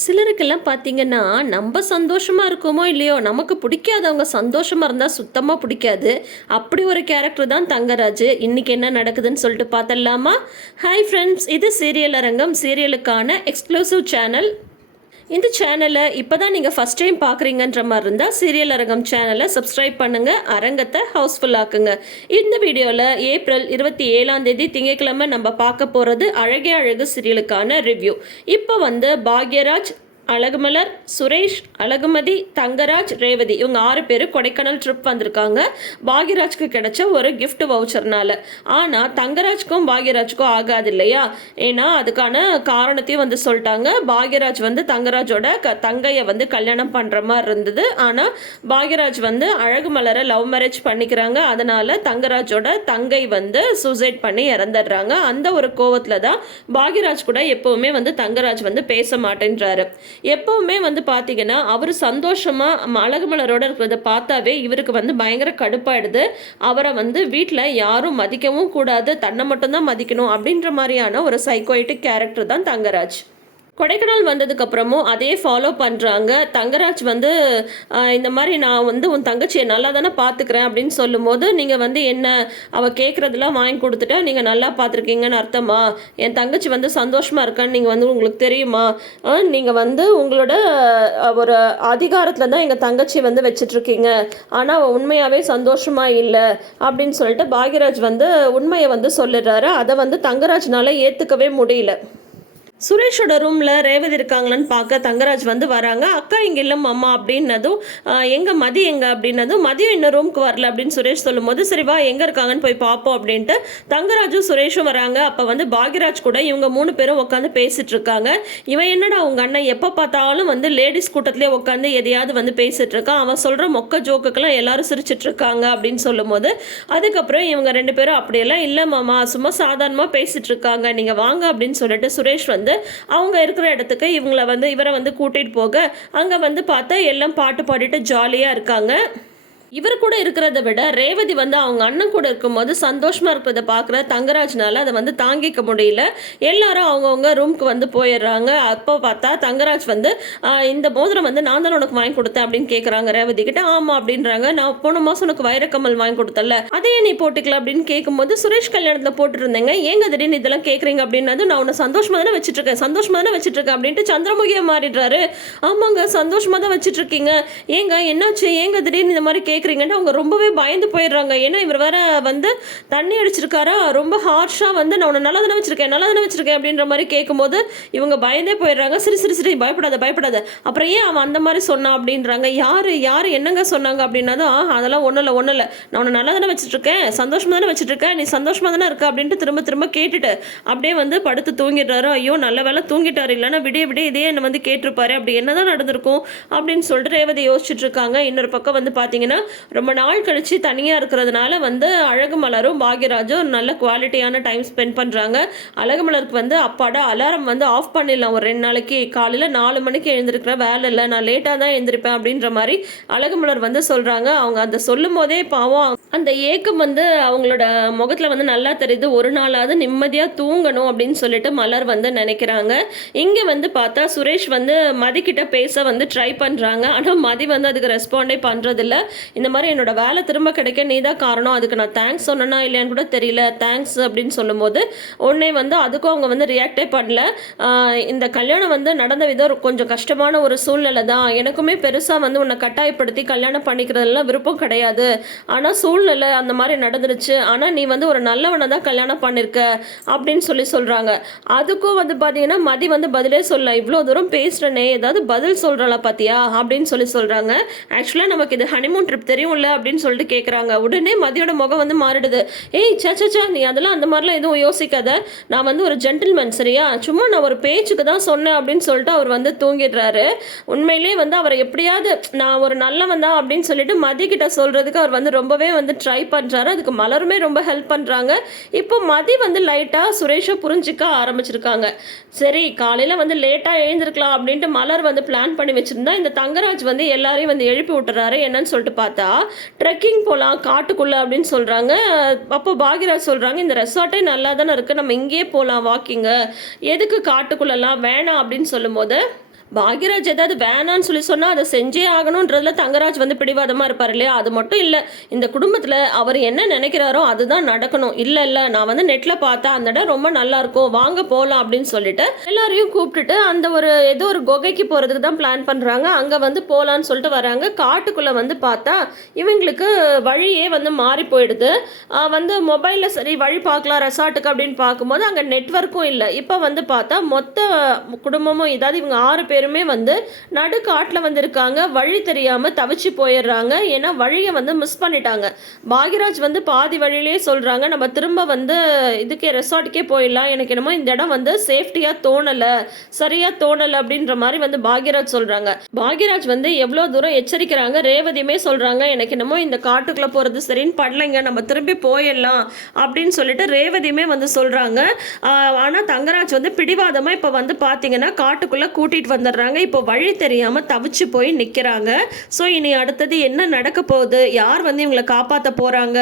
சிலருக்கெல்லாம் பார்த்தீங்கன்னா, நம்ப சந்தோஷமா இருக்கோமோ இல்லையோ, நமக்கு பிடிக்காதவங்க சந்தோஷமா இருந்தா சுத்தமா பிடிக்காது. அப்படி ஒரு கேரக்டர் தான் தங்கராஜ். இன்னைக்கு என்ன நடக்குதுன்னு சொல்லிட்டு பார்த்தரலாமா? Hi friends! இது சீரியல் அரங்கம் சீரியலுக்கான எக்ஸ்க்ளூசிவ் சேனல். இந்த சேனலை இப்போ தான் நீங்கள் ஃபஸ்ட் டைம் பார்க்குறீங்கன்ற மாதிரி இருந்தால் சீரியல் அரங்கம் சேனலை சப்ஸ்கிரைப் பண்ணுங்கள், அரங்கத்தை ஹவுஸ்ஃபுல் ஆக்குங்க. இந்த வீடியோவில் ஏப்ரல் 27ஆம் தேதி திங்கட்கிழமை நம்ம பார்க்க போகிறது அழகே அழகு சீரியலுக்கான ரிவ்யூ. இப்போ பாக்யராஜ், அழகுமலர், சுரேஷ், அழகுமதி, தங்கராஜ், ரேவதி இவங்க 6 பேர் கொடைக்கானல் ட்ரிப் வந்திருக்காங்க பாக்யராஜ்க்கு கிடைச்ச ஒரு கிஃப்ட் வவுச்சர்னால. ஆனால் தங்கராஜ்க்கும் பாக்யராஜ்க்கும் ஆகாது இல்லையா? ஏன்னா அதுக்கான காரணத்தையும் சொல்லிட்டாங்க. பாக்யராஜ் தங்கராஜோட தங்கையை கல்யாணம் பண்ணுற மாதிரி இருந்தது. ஆனால் பாக்யராஜ் அழகுமலரை லவ் மேரேஜ் பண்ணிக்கிறாங்க. அதனால தங்கராஜோட தங்கை சூசைட் பண்ணி இறந்துடுறாங்க. அந்த ஒரு கோவத்தில் தான் பாக்யராஜ் கூட எப்போவுமே தங்கராஜ் பேச மாட்டேன்றாரு. எப்பவுமே பார்த்தீங்கன்னா அவர் சந்தோஷமா அழகுமலரோட இருக்கிறத பார்த்தாவே இவருக்கு பயங்கர கடுப்பாயிடுது. அவரை வீட்டில் யாரும் மதிக்கவும் கூடாது, தன்னை மட்டும்தான் மதிக்கணும் அப்படின்ற மாதிரியான ஒரு சைக்கோயிட்டிக் கேரக்டர் தான் தங்கராஜ். கொடைக்கானல் வந்ததுக்கப்புறமும் அதே ஃபாலோ பண்ணுறாங்க. தங்கராஜ் இந்த மாதிரி நான் உன் தங்கச்சியை நல்லா தானே பார்த்துக்கிறேன் அப்படின்னு சொல்லும்போது, நீங்கள் என்ன அவள் கேட்குறதெல்லாம் வாங்கி கொடுத்துட்டா நீங்கள் நல்லா பார்த்துருக்கீங்கன்னு அர்த்தமா? என் தங்கச்சி சந்தோஷமாக இருக்கான்னு நீங்கள் உங்களுக்கு தெரியுமா? நீங்கள் உங்களோட ஒரு அதிகாரத்தில் தான் எங்கள் தங்கச்சி வச்சிட்ருக்கீங்க. ஆனால் அவள் உண்மையாகவே சந்தோஷமாக இல்லை அப்படின்னு சொல்லிட்டு பாக்யராஜ் உண்மையை சொல்லிடுறாரு. அதை தங்கராஜ்னால ஏற்றுக்கவே முடியல. சுரேஷோட ரூமில் ரேவதி இருக்காங்களான்னு பார்க்க தங்கராஜ் வராங்க. அக்கா இங்கே இல்லைம்மா அம்மா அப்படின்னதும், எங்கே மதி எங்கே அப்படின்னதும், மதியம் இன்னும் ரூமுக்கு வரல அப்படின்னு சுரேஷ் சொல்லும்போது, சரி வா எங்கே இருக்காங்கன்னு போய் பார்ப்போம் அப்படின்ட்டு தங்கராஜும் சுரேஷும் வராங்க. அப்போ பாக்யராஜ் கூட இவங்க 3 பேரும் உட்காந்து பேசிட்டு இருக்காங்க. இவன் என்னடா அவங்க அண்ணன் எப்போ பார்த்தாலும் லேடிஸ் கூட்டத்திலே உட்காந்து எதையாவது பேசிட்டு இருக்கான், அவன் சொல்கிற மொக்க ஜோக்குக்கெல்லாம் எல்லாரும் சிரிச்சிட்டு இருக்காங்க அப்படின்னு சொல்லும்போது, அதுக்கப்புறம் இவங்க 2 பேரும் அப்படியெல்லாம் இல்லை மாமா, சும்மா சாதாரணமாக பேசிட்டு இருக்காங்க, நீங்கள் வாங்க அப்படின்னு சொல்லிட்டு சுரேஷ் அவங்க இருக்கிற இடத்துக்கு இவரை கூட்டிட்டு போக அங்க பார்த்தா எல்லாம் பாட்டு பாடிட்டு ஜாலியா இருக்காங்க. இவர் கூட இருக்கிறத விட ரேவதி அவங்க அண்ணன் கூட இருக்கும்போது சந்தோஷமா இருக்கிறத பார்க்குற தங்கராஜ்னால அதை தாங்கிக்க முடியல. எல்லாரும் அவங்கவுங்க ரூமுக்கு போயிடுறாங்க. அப்போ பார்த்தா தங்கராஜ் இந்த மோதிரம் நான் தானே உனக்கு வாங்கி கொடுத்தேன் அப்படின்னு கேட்குறாங்க ரேவதி கிட்ட. ஆமா அப்படின்றாங்க. நான் போன மாதம் உனக்கு வைரக்கமல் வாங்கி கொடுத்தல, அதையே நீ போட்டுக்கல அப்படின்னு கேட்கும்போது, சுரேஷ் கல்யாணத்தில் போட்டுட்டு இருந்தேங்க, ஏங்க திடீர்னு இதெல்லாம் கேட்குறீங்க அப்படின்னது, நான் உன்னை சந்தோஷமா தானே வச்சுட்டு இருக்கேன், சந்தோஷமா தானே வச்சுட்டு இருக்கேன் அப்படின்ட்டு சந்திரமுகியை மாறிடுறாரு. ஆமாங்க சந்தோஷமா தான் வச்சுட்டு இருக்கீங்க, ஏங்க என்னாச்சு, ஏங்க திடீர்னு இந்த மாதிரி கேட்குறீங்கன்னு அவங்க ரொம்பவே பயந்து போயிடுறாங்க. ஏன்னா இவர் வேற தண்ணி அடிச்சிருக்காரா, ரொம்ப ஹார்ஷாக நான் உன்னை நல்லா தானே வச்சிருக்கேன், நல்லா தானே வச்சிருக்கேன் அப்படின்ற மாதிரி கேட்கும்போது இவங்க பயந்தே போயிடுறாங்க. சரி சரி சரி பயப்படாத பயப்படாத, அப்புறம் ஏன் அவன் அந்த மாதிரி சொன்னான் அப்படின்றாங்க. யார் என்னங்க சொன்னாங்க அப்படின்னதும், அதெல்லாம் ஒன்றும் இல்லை, நான் உன்னை நல்லா தானே வச்சுட்டு இருக்கேன், சந்தோஷமா தானே வச்சுட்டு இருக்கேன், நீ சந்தோஷமா தானே இருக்க அப்படின்ட்டு திரும்ப திரும்ப கேட்டுட்டு அப்படியே படுத்து தூங்கிடுறாரு. ஐயோ நல்ல வேலை தூங்கிட்டாரு, இல்லைன்னா விடிய விடிய இதே என்ன கேட்டிருப்பாரு, அப்படி என்னதான் நடந்திருக்கும் அப்படின்னு சொல்லிட்டு ரேவதி யோசிச்சுட்டு இருக்காங்க. இன்னொரு பக்கம் பார்த்தீங்கன்னா ரொம்ப நாள் கழிச்சு தனியாக இருக்கிறதுனால அழகுமலரும் பாக்யராஜும் நல்ல குவாலிட்டியான டைம் ஸ்பெண்ட் பண்ணுறாங்க. அழகுமலருக்கு அப்பாடா அலாரம் ஆஃப் பண்ணிடலாம், ஒரு 2 நாளைக்கு காலையில் 4 மணிக்கு எழுந்திருக்கிற வேலை இல்லை, நான் லேட்டாக தான் எழுந்திருப்பேன் அப்படின்ற மாதிரி அழகுமலர் சொல்கிறாங்க. அவங்க அந்த சொல்லும் போதே பாவம் அந்த ஏக்கம் அவங்களோட முகத்தில் நல்லா தெரியுது. ஒரு நாளாவது நிம்மதியாக தூங்கணும் அப்படின்னு சொல்லிட்டு மலர் நினைக்கிறாங்க. இங்கே பார்த்தா சுரேஷ் மதிக்கிட்ட பேச ட்ரை பண்ணுறாங்க. ஆனால் மதி அதுக்கு ரெஸ்பாண்டே பண்ணுறதில்ல. இந்த மாதிரி என்னோட வேலை திரும்ப கிடைக்க நீ தான் காரணம், அதுக்கு நான் தேங்க்ஸ் சொன்னா இல்லையான்னு கூட தெரியல, தேங்க்ஸ் அப்படின்னு சொல்லும்போது உடனே அதுக்கும் அவங்க ரியாக்டே பண்ணல. இந்த கல்யாணம் நடந்த விதம் கொஞ்சம் கஷ்டமான ஒரு சூழ்நிலை தான், எனக்குமே பெருசாக உன்னை கட்டாயப்படுத்தி கல்யாணம் பண்ணிக்கிறதுலாம் விருப்பம் கிடையாது, ஆனால் சூழ்நிலை அந்த மாதிரி நடந்துருச்சு, ஆனால் நீ ஒரு நல்லவனை தான் கல்யாணம் பண்ணியிருக்க அப்படின்னு சொல்கிறாங்க. அதுக்கும் பார்த்தீங்கன்னா மதி பதிலே சொல்ல, இவ்வளோ தூரம் பேசுகிறனே ஏதாவது பதில் சொல்கிறாளா பார்த்தியா அப்படின்னு சொல்கிறாங்க. ஆக்சுவலாக நமக்கு இது ஹனிமூன் ட்ரிப் தெரியும்ல அப்படின்னு சொல்லிட்டு கேட்குறாங்க. உடனே மதியோட முகம் மாறிடுது. ஏய் சச்சா நீ அதெல்லாம் அந்த மாதிரிலாம் எதுவும் யோசிக்காத, நான் ஒரு ஜென்டில்மேன் சரியா, சும்மா நான் ஒரு பேச்சுக்கு தான் சொன்னேன் அப்படின்னு சொல்லிட்டு அவர் தூங்கிடுறாரு. உண்மையிலே அவரை எப்படியாவது நான் ஒரு நல்லவன் தான் அப்படின்னு சொல்லிட்டு மதி கிட்ட சொல்கிறதுக்கு அவர் ரொம்பவே ட்ரை பண்ணுறாரு. அதுக்கு மலருமே ரொம்ப ஹெல்ப் பண்ணுறாங்க. இப்போ மதி லைட்டாக சுரேஷை புரிஞ்சிக்க ஆரம்பிச்சிருக்காங்க. சரி காலையில் லேட்டாக எழுந்திருக்கலாம் அப்படின்ட்டு மலர் பிளான் பண்ணி வச்சுருந்தா இந்த தங்கராஜ் எல்லாரையும் எழுப்பி விட்டுறாரு. என்னன்னு சொல்லிட்டு பார்த்தா ட்ரெக்கிங் போகலாம் காட்டுக்குள்ளே அப்படின்னு சொல்கிறாங்க. அப்போ பாக்யராஜ் சொல்கிறாங்க, இந்த ரெசார்ட்டே நல்லா தானே இருக்குது, நம்ம இங்கேயே போகலாம் வாக்கிங்கு, எதுக்கு காட்டுக்குள்ளெல்லாம் வேணாம் அப்படின்னு சொல்லும்போது பாக்யராஜ் ஏதாவது வேணான்னு சொல்லி சொன்னால் அதை செஞ்சே ஆகணுன்றதுல தங்கராஜ் வந்து பிடிவாதமாக இருப்பார் இல்லையா? அது மட்டும் இல்லை, இந்த குடும்பத்தில் அவர் என்ன நினைக்கிறாரோ அதுதான் நடக்கணும். இல்லை இல்லை, நான் வந்து நெட்டில் பார்த்தா அந்த இடம் ரொம்ப நல்லா இருக்கும், வாங்க போகலாம் அப்படின்னு சொல்லிட்டு எல்லாரையும் கூப்பிட்டுட்டு அந்த ஏதோ ஒரு குகைக்கு போகிறதுக்கு தான் பிளான் பண்ணுறாங்க. அங்கே வந்து போகலான்னு சொல்லிட்டு வராங்க. காட்டுக்குள்ளே வந்து பார்த்தா இவங்களுக்கு வழியே வந்து மாறி போயிடுது. வந்து மொபைலில் சரி வழி பார்க்கலாம் ரெசார்ட்டுக்கு அப்படின்னு பார்க்கும்போது அங்கே நெட்வொர்க்கும் இல்லை. இப்போ வந்து பார்த்தா மொத்த குடும்பமும், இதாவது இவங்க 6 பேருமே வந்து நடு காட்டில் வந்து இருக்காங்க. வழி தெரியாமல் தவிச்சு போயிடுறாங்க. ஏன்னா வழியை வந்து மிஸ் பண்ணிட்டாங்க. பாக்யராஜ் வந்து பாதி வழியிலே சொல்கிறாங்க, நம்ம திரும்ப வந்து இதுக்கே ரெசார்ட்டுக்கே போயிடலாம், எனக்கு என்னமோ இந்த இடம் வந்து சேஃப்டியாக தோணலை, சரியாக தோணலை அப்படின்ற மாதிரி வந்து பாக்யராஜ் சொல்கிறாங்க. பாக்யராஜ் வந்து எவ்வளோ தூரம் எச்சரிக்கிறாங்க. ரேவதியுமே சொல்கிறாங்க, எனக்கு என்னமோ இந்த காட்டுக்குள்ளே போகிறது சரின்னு படலைங்க, நம்ம திரும்பி போயிடலாம் அப்படின்னு சொல்லிட்டு ரேவதியுமே வந்து சொல்கிறாங்க. ஆனால் தங்கராஜ் வந்து பிடிவாதமாக இப்போ வந்து பார்த்தீங்கன்னா காட்டுக்குள்ளே கூட்டிகிட்டு வந்துடுறாங்க. இப்போ வழி தெரியாமல் தவிச்சு போய் நிற்கிறாங்க. ஸோ இனி அடுத்தது என்ன நடக்க போகுது, யார் வந்து இவங்களை காப்பாற்ற போகிறாங்க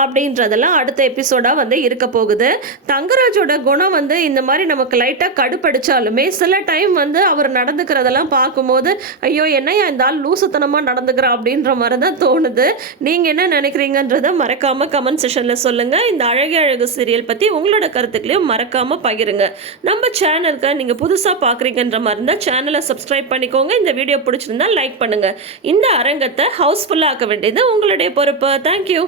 அப்படின்றதெல்லாம் அடுத்த எபிசோடாக வந்து இருக்க போகுது. தங்கராஜோட குணம் வந்து இந்த மாதிரி நமக்கு லைட்டாக கடுப்படிச்சாலுமே சில டைம் வந்து அவர் நடந்துக்கிறதெல்லாம் பார்க்கும்போது ஐயோ என்னையா இந்த ஆள் லூசுத்தனமாக நடந்துக்கிறா அப்படின்ற மாதிரி தான் தோணுது. நீங்கள் என்ன நினைக்கிறீங்கன்றதை மறக்காமல் கமெண்ட் செஷனில் சொல்லுங்கள். இந்த அழகே அழகு சீரியல் பற்றி உங்களோட கருத்துக்களையும் மறக்காமல் பகிருங்க. நம்ம சேனலுக்கு நீங்கள் புதுசாக பார்க்குறீங்கன்ற மாதிரி இருந்தால் சேனலை சப்ஸ்கிரைப் பண்ணிக்கோங்க. இந்த வீடியோ பிடிச்சிருந்தா லைக் பண்ணுங்கள். இந்த அரங்கத்தை ஹவுஸ்ஃபுல்லாக ஆக்க வேண்டியது உங்களுடைய பொறுப்பு. தேங்க்யூ.